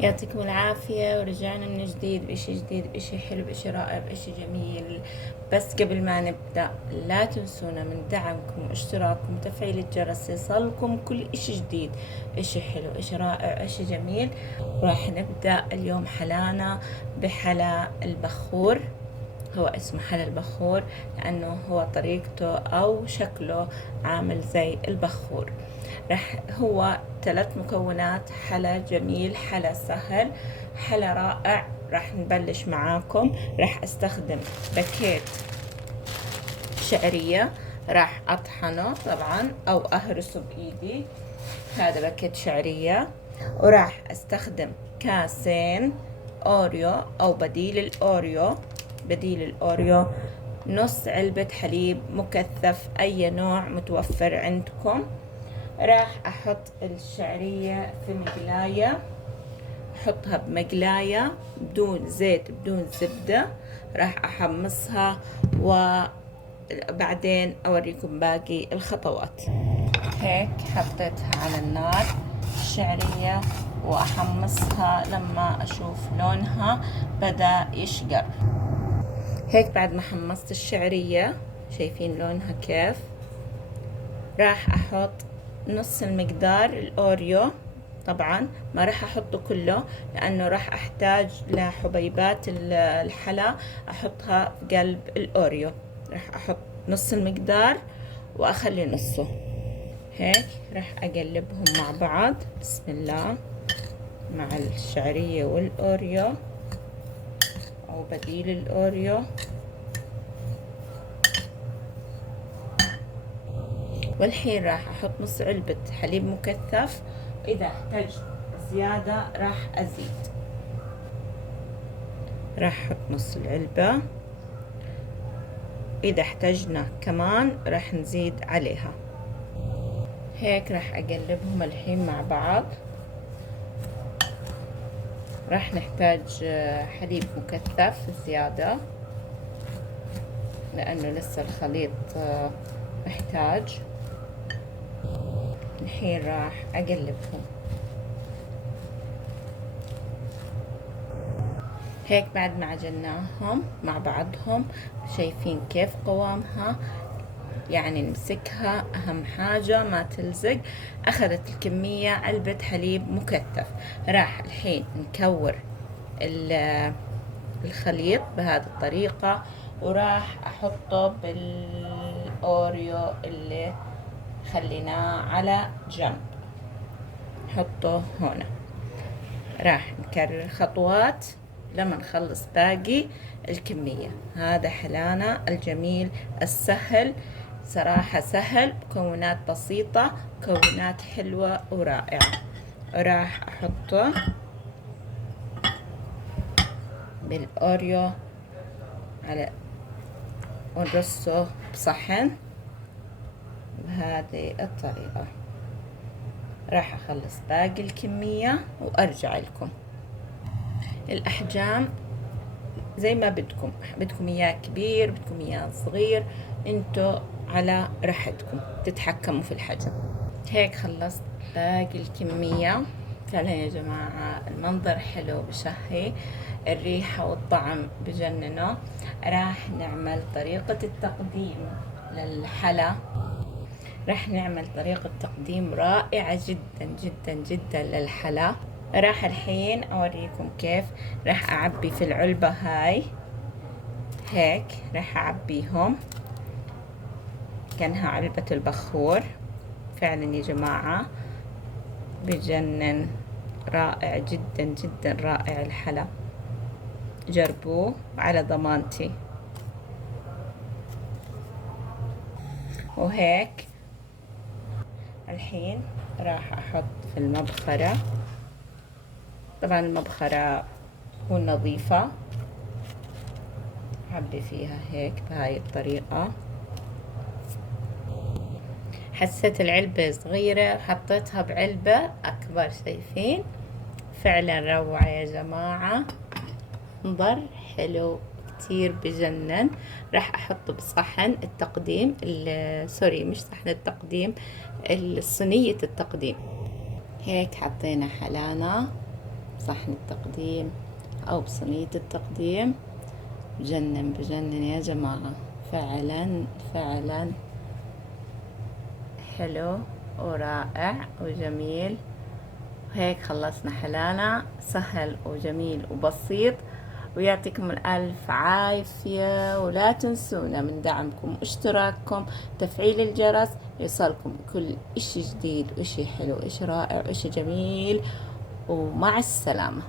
يعطيكم العافية، ورجعنا من جديد بإشي جديد، بإشي حلو، بإشي رائع، بإشي جميل. بس قبل ما نبدأ لا تنسونا من دعمكم واشتراككم وتفعيل الجرس يصلكم كل إشي جديد، إشي حلو، إشي رائع، إشي جميل. راح نبدأ اليوم حلانا بحلا البخور. هو اسمه حلا البخور لأنه هو طريقته أو شكله عامل زي البخور. هو 3 مكونات حلا جميل، حلا سهل، حلا رائع. راح نبلش معاكم. راح استخدم باكيت شعرية، راح اطحنه طبعا او اهرسه بايدي. هذا باكيت شعرية. وراح استخدم كاسين اوريو او بديل الاوريو، نص علبة حليب مكثف اي نوع متوفر عندكم. راح احط الشعرية في مقلاية، احطها بمقلاية بدون زيت بدون زبدة. راح احمصها وبعدين اوريكم باقي الخطوات. هيك حطيتها على النار الشعرية واحمصها لما اشوف لونها بدأ يشقر. هيك بعد ما حمصت الشعرية شايفين لونها كيف. راح احط نص المقدار الاوريو، طبعا ما راح احطه كله لانه راح احتاج لحبيبات الحلا احطها في قلب الاوريو. راح احط نص المقدار واخلي نصه. هيك راح اقلبهم مع بعض بسم الله مع الشعرية والاوريو او بديل الاوريو. والحين راح احط نص علبة حليب مكثف، واذا احتجت زيادة راح ازيد. راح احط نص العلبة، اذا احتجنا كمان راح نزيد عليها. هيك راح اقلبهم الحين مع بعض. راح نحتاج حليب مكثف زيادة لانه لسه الخليط محتاج. الحين راح اقلبهم. هيك بعد ما عجناهم مع بعضهم شايفين كيف قوامها، يعني نمسكها اهم حاجة ما تلزق. اخذت الكمية علبة حليب مكثف. راح الحين نكور الخليط بهذه الطريقة، وراح احطه بالاوريو اللي خليناه على جنب، نحطه هنا. راح نكرر خطوات لما نخلص باقي الكمية. هذا حلانا الجميل السهل، صراحة سهل، مكونات بسيطة، مكونات حلوة ورائعة. راح احطه بالاوريو على ونرصه بصحن بهذه الطريقة. راح اخلص باقي الكمية وارجع لكم. الاحجام زي ما بدكم اياه كبير، بدكم اياه صغير، انتو على راحتكم تتحكموا في الحجم. هيك خلصت باقي الكمية. فعلا يا جماعة المنظر حلو بشهي، الريحة والطعم بجننوا. راح نعمل طريقة التقديم للحلا. راح نعمل طريقة تقديم رائعة جدا جدا جدا للحلا. راح الحين اوريكم كيف. راح اعبي في العلبة هاي، هيك راح اعبيهم كأنها علبة البخور. فعلا يا جماعة بجنن، رائع جدا جدا رائع الحلا، جربوه على ضمانتي. وهيك الحين راح احط في المبخرة. طبعا المبخرة تكون نظيفة. عبي فيها هيك بهاي الطريقة. حسيت العلبة صغيرة حطيتها بعلبة أكبر، شايفين؟ فعلا روعة يا جماعة، منظر حلو كتير بجنن. راح أحطه بصحن التقديم، سوري مش صحن التقديم، صينية التقديم. هيك حطينا حلانا بصحن التقديم أو بصينية التقديم. بجنن بجنن يا جماعة، فعلا فعلا حلو ورائع وجميل. هيك خلصنا حلانا، سهل وجميل وبسيط، ويعطيكم الألف عافية. ولا تنسونا من دعمكم واشتراككم، تفعيل الجرس يوصلكم كل اشي جديد واشي حلو واشي رائع واشي جميل. ومع السلامة.